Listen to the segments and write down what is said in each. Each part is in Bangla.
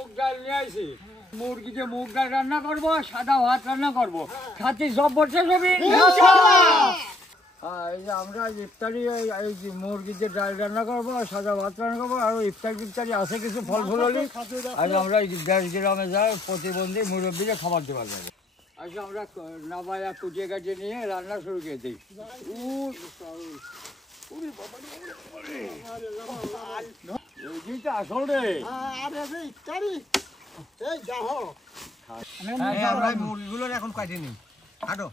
মুগ ডাল নিয়ে আসি, মুরগিতে মুগ ডাল রান্না করবো, সাদা ভাত রান্না করবো, খাতি সব বলছে সবই। হ্যাঁ, এই যে আমরা ইফতারি এই যে মুরগিতে ডাল রান্না করবো, সাদা ভাত রান্না করবো, আর ইফতারি আছে কিছু ফল ফুল হলি। আজ আমরা এই 10 গ্রামে যাই প্রতিবন্ধী মুরব্বীকে খাবার দেওয়া যাবে। আজ আমরা নামায়া কুটিয়ে কাটিয়ে নিয়ে রান্না শুরু করে দিই। আসল রে মুরগিগুলোর এখন কাটে নেই কাটো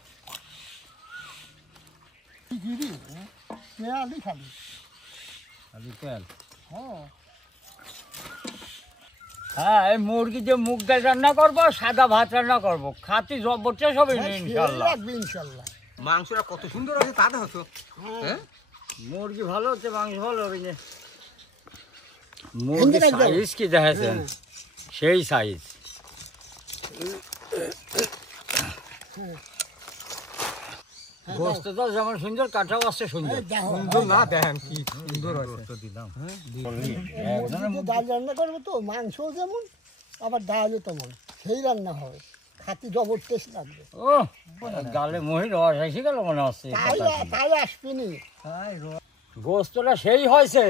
হ্যাঁ, এই মুরগিতে মুগ ডাল রান্না করবো, সাদা ভাত রান্না করবো, খাতি সব বলছে সবই ইনশাল্লাহ। মাংসটা কত সুন্দর আছে তা দেখো। হ্যাঁ, মুরগি ভালো হচ্ছে, মাংস ভালো হবে না। মুরগির সাইজ কি দেখেছেন, সেই সাইজ। গোস্তটা যেমন সুন্দর, কাটাও আসছে সুন্দর। সুন্দর না দেখেন কি সুন্দর আছে। দিলাম ডাল রান্না করবো তো, মাংস যেমন আবার ডালও তেমন, সেই রান্না হবে, খাতি জবর টেস্ট লাগবে। ও গালে মহির রস এসে গেল মনে হচ্ছে। তাই আসবেনি, গোস্তটা সেই হয়েছে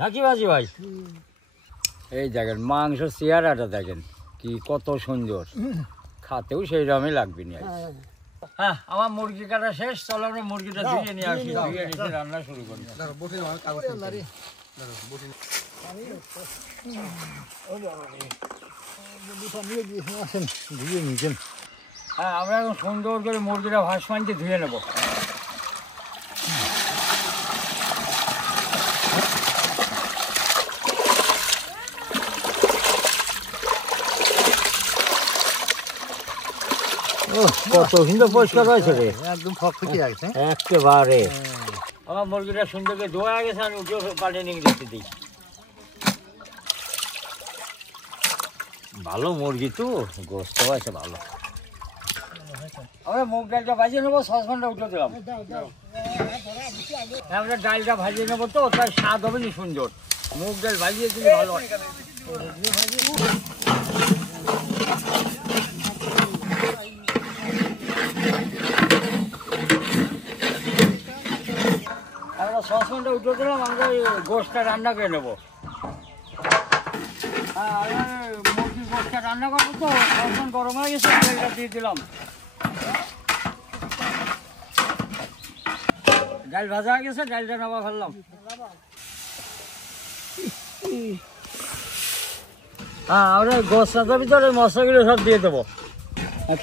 নাকি বাজি ভাই? এই দেখেন মাংস চেহারাটা দেখেন কি কত সুন্দর, খাতেও সেই রকমই লাগবে না। হ্যাঁ, আমার মুরগি কাটা শেষ, চলো আমরা মুরগিটা ধুয়ে নিয়ে আসি, ধুয়ে নিয়ে রান্না শুরু করি। হ্যাঁ, আমরা এখন সুন্দর করে মুরগিটা ভাসমান দিয়ে ধুয়ে নেবো। কত সুন্দর পরিষ্কার হয়েছে রে, একদম ফকফকি আছে একেবারে। আমার মুরগিটা সুন্দর করে ধোয়া গেছে, আমি উঠে পাল্টে নিয়ে রেখে দিই। ভালো মুরগি তো, গোস্ত হয়েছে ভালো। আমরা মুগ ডালটা ভাজিয়ে নেবো, সসপ্যানটা উঠে দিলাম। আমরা ডালটা ভাজিয়ে নেবো তো, তার স্বাদ হবে না সুন্দর। মুগ ডাল ভাজিয়ে দিলে ভালো হয়। আমরা সসপ্যানটা উঠে দিলাম, আমরা গোস্তটা রান্না করে নেবো। হ্যাঁ, মুরগির গোস্তটা রান্না করবো তো, সসপ্যান গরম হয়ে গেছে, ডালটা দিয়ে দিলাম। ডাল ভাজা হয়ে গেছে, ডালটা নামা ফেললাম। হ্যাঁ, আমরা গোস্তার ভিতরে মশলাগুলো সব দিয়ে দেবো।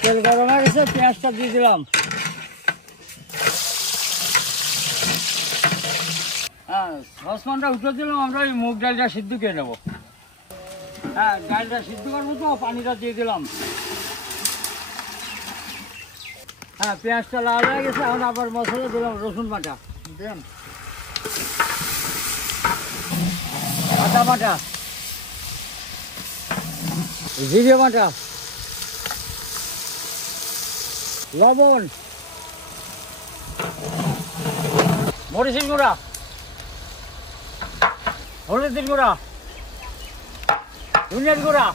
তেল গরম হয়ে গেছে, পেঁয়াজটা দিয়ে দিলাম। হ্যাঁ, সসপ্যানটা উঠে দিলাম, আমরা ওই মুগ ডালটা সিদ্ধ করে নেবো। হ্যাঁ, ডালটা সিদ্ধ করবো তো, পানিটা দিয়ে দিলাম। হ্যাঁ, পেঁয়াজটা লাল হয়ে গেছে, এখন আবার মশলা দিলাম, রসুন বাটা, আদা বাটা, জিরে বাটা, লবণ, মরিচের গুঁড়া, হলুদের গুঁড়া, ধনিয়ার গুঁড়া,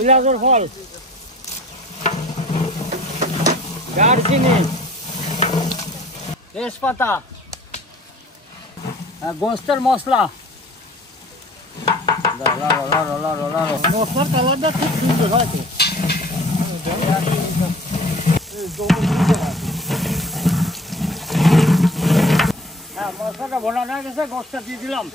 এলাচের ফল, দারচিনি, তেজপাতা, গোস্তের মশলা। মশলার কালারটা খুব সুন্দর হয়েছে। হ্যাঁ, মশলাটা ভোনা হয়ে গেছে, গোস্তটা দিয়ে দিলাম।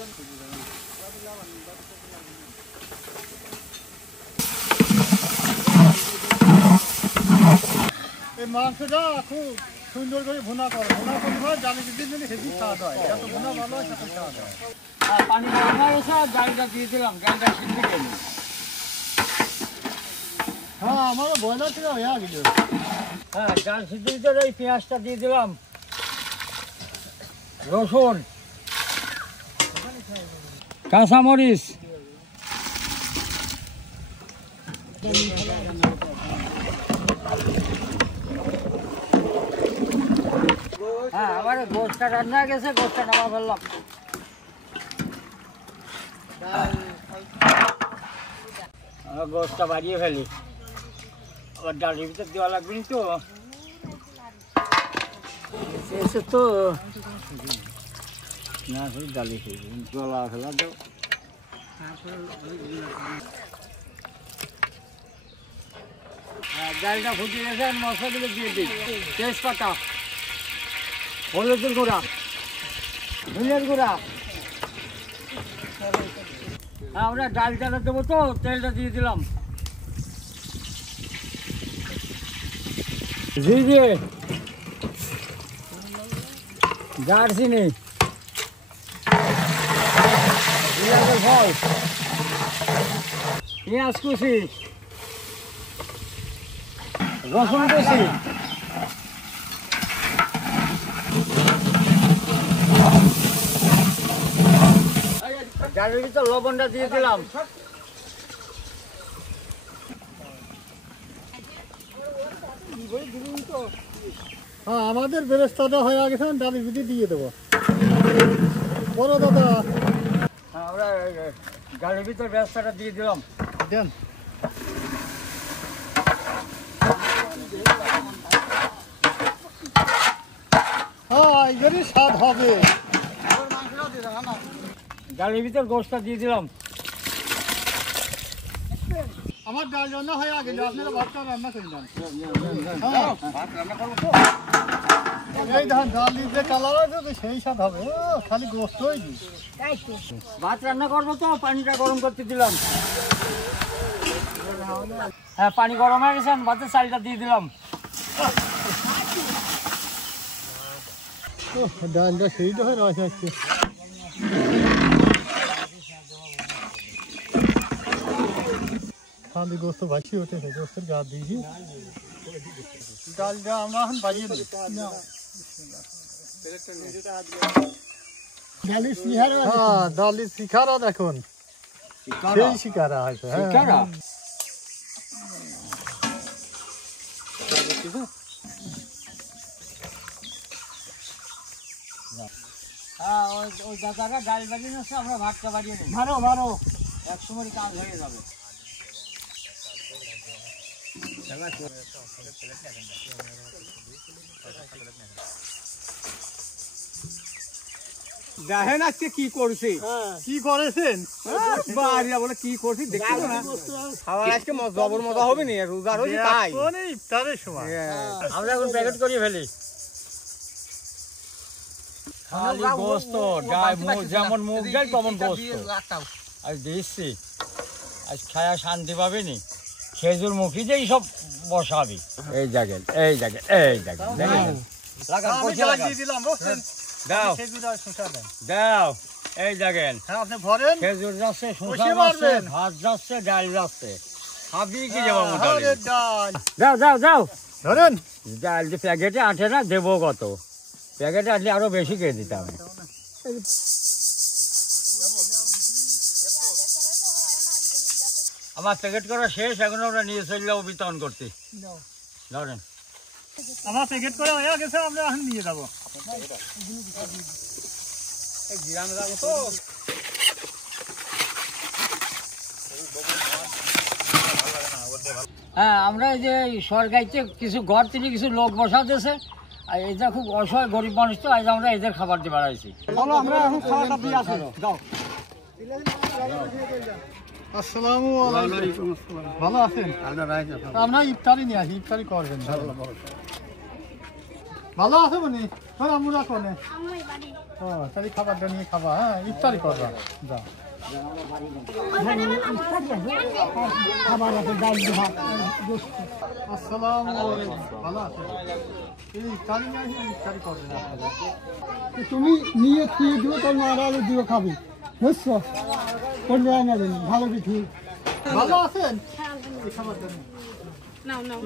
এই মাংসটা খুব সুন্দর করে ভুনা করে, ভুনা করলে জানি দিন হেভি স্বাদ হয়, যত ভুনা ভালো হয় তত স্বাদ হয়। আর পানি গরম হয়ে গেছে, ডালটা দিয়ে দিলাম, ডালটা সিদ্ধ করে নিই। হ্যাঁ, আমারও বয়লার থেকে হয়ে গেল। হ্যাঁ, ডাল সিদ্ধ ভিতরে এই পেঁয়াজটা দিয়ে দিলাম, রসুন, কাঁচামরিচ, হ্যাঁ, আমার গোস্তটা রান্না হয়ে গেছে, গোস্তটা নামা ফেললাম। গোসটা বাড়িয়ে ফেলি, আবার ডালের ভিতর দেওয়া লাগবে না তো। এসে তো না করে ডালি খেয়ে গলা ফেলা দাও। ডালটা ফুটিয়ে গেছে, মশলাগুলো দিয়ে দিই। তেজপাতা, হলুদের গুঁড়া, ধনিয়ার গুঁড়া। আমরা ডাল চালা দেবো তো, তেলটা দিয়ে দিলাম। জিরে, দারচিনি, এলাচের ফল, পেঁয়াজ কুচি, রসুন কুচি, ডালের ভিতর লবণটা দিয়ে দিলাম। হ্যাঁ, আমাদের ব্যবস্থাটা হয়ে গেছে, ডালের ভিতরে দিয়ে দেবো। বড় দাদা আমরা ডালের ভিতর ব্যবস্থাটা দিয়ে দিলাম। দেন। হ্যাঁ, এগুলি স্বাদ হবে। ডালের ভিতর গোশটা দিয়ে দিলাম। আমার ডাল রান্না হয়ে গেল, আপনারা ভাতটা রান্না করে দেন। এই ধান ডাল দিয়ে কালার আছে তো সেই স্বাদ হবে। ও, খালি গোস্তই দিই। ভাত রান্না করবো তো, পানিটা গরম করতে দিলাম। হ্যাঁ, পানি গরম হয়ে গেছে, ভাতের চালটা দিয়ে দিলাম। ডালটা সেই তো হয়ে রয়েছে আজকে। খালি গোস্ত ভাসি ওঠেছে, গোস্তের গা দিয়েছি। ডালটা আমরা এখন বাজিয়ে দিই। হ্যাঁ, ডালের শিকারা দেখুন, সেই শিকারা হয়তো। শিকারা? হ্যাঁ, ওই দাদারা ডাল বাজিয়ে নিচ্ছে, আমরা ভাতটা বাড়িয়ে নিই। ভালো ভালো। এক সময় কাজ হয়ে যাবে। দেখেন আজকে কি করছে, কি করেছেন? বাড়িয়া বলে কি করছি দেখতে না। খাবার আজকে জবর মজা হবে নি, রোজার হয়েছে তাই। ইফতারের সময় আমরা এখন প্যাকেট করিয়ে ফেলি। খালি গোস্ত, ডাল, যেমন মুগ ডাল তেমন গোস্ত আজ দিচ্ছি। আজ খায়া শান্তি পাবি নি। খেজুর মুখী যে সব বসাবি। এই জায়গায়, এই জায়গায়, এই জায়গায় দাও দাও, এই জায়গায় খেজুর যাচ্ছে, শসা যাচ্ছে, ভাত যাচ্ছে, ডাল যাচ্ছে। খাবি কি যাবো? যাও যাও যাও, ধরেন। ডাল যে প্যাকেটে আটে না, দেবো কত? প্যাকেটে আটলে আরো বেশি খেয়ে দিতাম। আমার প্যাকেট করা শেষ, এখন আমরা নিয়ে চলে যাবো বিতরণ করতে। ধরেন, আমার প্যাকেট করে হয়ে গেছে, আমরা এখন নিয়ে যাবো। হ্যাঁ, আমরা এই যে সরকারিতে কিছু ঘর থেকে কিছু লোক বসাতেছে, আর এটা খুব অসহায় গরিব মানুষ তো, আজ আমরা এদের খাবার দিয়ে বাড়াইছি। আমরা এখন খাওয়াটা দিয়ে আসি। যাও। আসসালামু আলাইকুম। ভালো আছেন? আমরা ইফতারি নিয়ে আসি, ইফতারি করবেন। ভালো আছে বনি? হ্যাঁ, আমরা কোনে? তাহলে খাবারটা নিয়ে খাবা। হ্যাঁ, ইফতারি করবা। যাও। আসসালামু আলাইকুম। ভালো আছেন? ইফতারি নিয়ে আসি, ইফতারি করবেন আপনারা। তুমি নিয়ে খেয়ে দিও, তোর মারা আলু দিও খাবি, বুঝছো? করলে নেবেন ভালো কিছু। ভালো আছেন? খাবারটা নিয়ে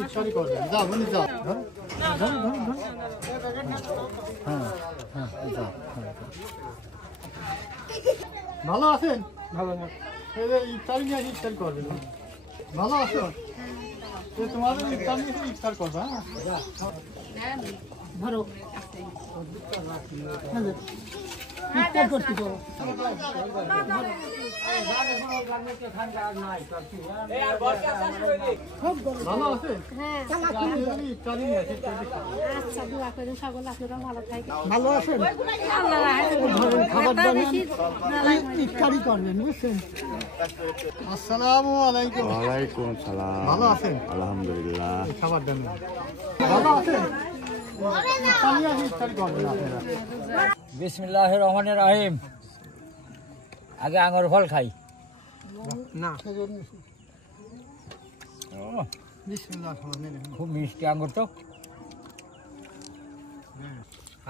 ইফতারি করবেন। যাও বনি, যাও। ধরো ধরো ধরো ধরো। হ্যাঁ হ্যাঁ, যাও। ভালো আছেন? ভালো না, ইফতারি নিয়ে ইফতার করবেন। ভালো আছো? তোমাদের ইফতার নিয়ে ইফতার করবা। ধরো ইফতার করতে ভালো আছে হ্যাঁ ইফতারি নিয়ে আসি, ইফতারি খাবো। আচ্ছা দোয়া করেন সকল আপনারা ভালো থাকেন ভালো আছেন আল্লাহ রাখে ধরেন খাবার ব্যথা দাবার বেশি না লাগবে। ইফতারি করবেন বুঝছেন। আসসালামু আলাইকুম। ওয়ালাইকুম সালাম। ভালো আছেন? আলহামদুলিল্লাহ। খাবার দেন ভালো আছেন? ইফতারি আছে, ইফতারি করবেন আপনারা। বিসমিল্লাহির রহমানির রহিম। আগে আঙুর ফল খাই। না বিসমিল্লাহির রহমানির রহিম। খুব মিষ্টি আঙুর তো।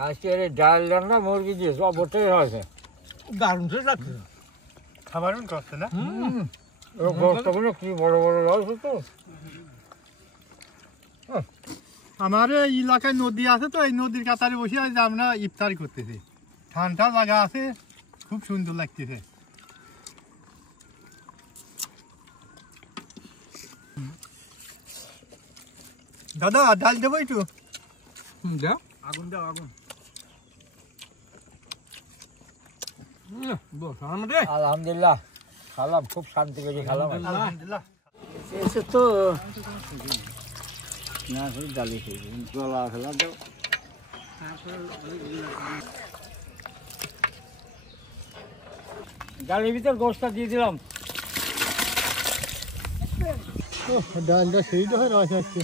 আজকে এই ডাল রান্না মুরগি দিয়ে সব ওটাই হয়েছে। দারুণ তো লাগছে খাবার করছে না গোস্তগুলো কি বড় বড় রয়েছে তো। আমার এই এলাকায় নদী আছে তো, এই নদীর কাতারে বসে আজ আমরা ইফতারি করতেছি। ঠান্ডা জায়গা আছে, খুব সুন্দর লাগতেছে। দাদা ডাল দেবো একটু? দাও আগুন দাও আগুন আলহামদুলিল্লাহ খালাম, খুব শান্তি করে খালাম। আলহামদুলিল্লাহ। এসে তো না শুধু ডালি খেয়েছি, গলা ফেলা দাও। ডালের ভিতর গোস্তটা দিয়ে দিলাম। ডালটা সেই তো হয়ে রয়েছে আজকে।